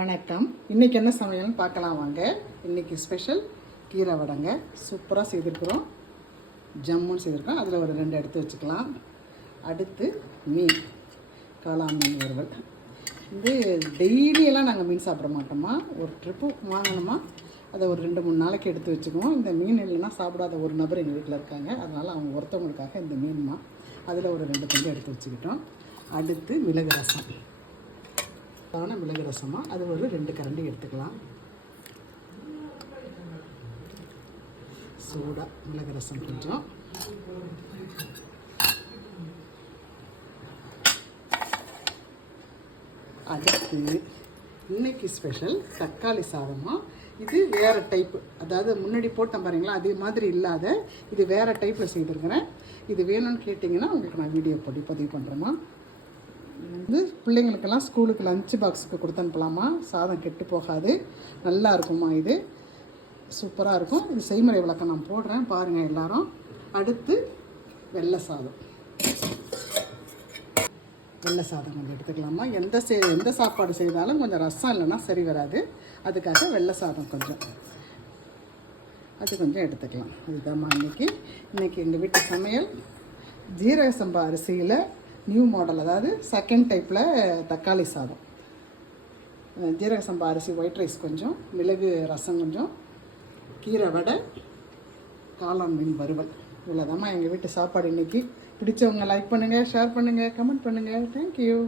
வணக்கம். இன்றைக்கி என்ன சமையல்னு பார்க்கலாம் வாங்க. இன்றைக்கி ஸ்பெஷல் கீரை வடைங்க. சூப்பராக செய்திருக்கிறோம், ஜம்முன்னு செய்திருக்கோம். அதில் ஒரு 2 எடுத்து வச்சுக்கலாம். அடுத்து மீன், காளான் மீன் வறுவல். இது டெய்லியெல்லாம் நாங்கள் மீன் சாப்பிட மாட்டோமா, ஒரு ட்ரிப்பு வாங்கணுமா அதை ஒரு 2-3 நாளைக்கு எடுத்து வச்சுக்குவோம். இந்த மீன் இல்லைன்னா சாப்பிடாத ஒரு நபர் எங்கள் வீட்டில் இருக்காங்க. அதனால் அவங்க ஒருத்தவங்களுக்காக இந்த மீன்மா அதில் ஒரு 2 துண்டு எடுத்து வச்சுக்கிட்டோம். அடுத்து மிளகு ரசம், மிளகு ரசமாக அது ஒரு 2 கரண்டி எடுத்துக்கலாம். சூடாக மிளகு ரசம் கொஞ்சம். அடுத்து இன்னைக்கு ஸ்பெஷல் தக்காளி சாதமாக. இது வேறு டைப்பு, அதாவது முன்னாடி போட்டேன் பாருங்களா, அதே மாதிரி இல்லாத இது வேறு டைப்பில் செய்திருக்கிறேன். இது வேணும்னு கேட்டிங்கன்னா உங்களுக்கு நான் வீடியோ போட்டு பதிவு பண்ணுறேம்மா. வந்து பிள்ளைங்களுக்கெல்லாம் ஸ்கூலுக்கு லஞ்ச் பாக்ஸுக்கு கொடுத்து அனுப்பலாமா. சாதம் கெட்டு போகாது, நல்லா இருக்குமா. இது சூப்பராக இருக்கும். இது செய்முறை விளக்கம் நான் போடுறேன், பாருங்கள் எல்லோரும். அடுத்து வெள்ளை சாதம். வெள்ளை சாதம் கொஞ்சம் எடுத்துக்கலாமா. எந்த சாப்பாடு செய்தாலும் கொஞ்சம் ரசம் இல்லைன்னா சரி வராது. அதுக்காக வெள்ளை சாதம் கொஞ்சம், அது கொஞ்சம் எடுத்துக்கலாம். அதுதான்மா இன்றைக்கி எங்கள் வீட்டு சமையல். ஜீரக சம்பா அரிசியில் நியூ மாடல், அதாவது செகண்ட் டைப்பில் தக்காளி சாதம். ஜீரக சம்பா அரிசி ஒயிட் ரைஸ் கொஞ்சம், மிளகு ரசம் கொஞ்சம், கீரை வடை, காளான் மீன் வறுவல். இவ்வளோதாம்மா எங்கள் வீட்டு சாப்பாடு இன்றைக்கி. பிடிச்சவங்க லைக் பண்ணுங்கள், ஷேர் பண்ணுங்கள், கமெண்ட் பண்ணுங்கள். தேங்க்யூ.